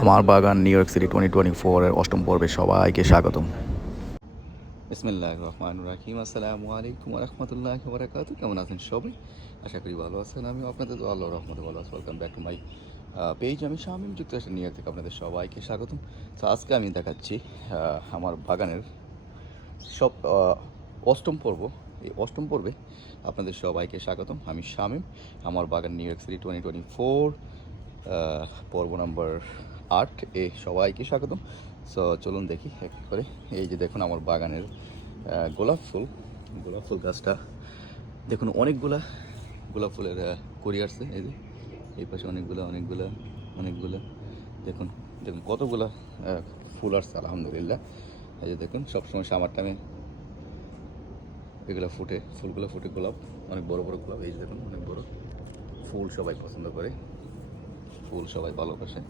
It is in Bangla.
আমার বাগান নিউ ইয়র্ক সিটি 2024-এর অষ্টম পর্বে সবাইকে স্বাগতম। বিসমিল্লাহির রহমানির রহিম। আসসালামু আলাইকুম ওয়া রাহমাতুল্লাহি ওয়া বারাকাতুহু। কেমন আছেন সবাই? আশা করি ভালো আছেন। আমিও আপনাদের দোয়া আল্লাহর রহমতে ভালো আছি। Welcome back to my page. আমি শামীম, যুক্তরাষ্ট্রের নিউ ইয়র্ক থেকে আপনাদের সবাইকে স্বাগতম। তো আজকে আমি দেখাচ্ছি আমার বাগানের সব অষ্টম পর্ব। এই অষ্টম পর্বে আপনাদের সবাইকে স্বাগতম। আমি শামীম। আমার বাগান নিউ ইয়র্ক সিটি 2024 পর্ব নম্বর 8 এ সবাইকে স্বাগতম। সো চলুন দেখি এক করে। এই যে দেখুন আমার বাগানের গোলাপ ফুল গাছটা দেখুন, অনেকগুলা গোলাপ ফুলের কড়ি আসছে। এই যে এই পাশে অনেকগুলা দেখুন দেখুন কতগুলা ফুল আসছে আলহামদুলিল্লাহ। এই যে দেখুন, সবসময় সামার টাইমে ফুলগুলো ফুটে গোলাপ, অনেক বড় বড় গোলাপ। এই যে দেখুন অনেক বড় ফুল, সবাই পছন্দ করে, ফুল সবাই ভালোবাসে।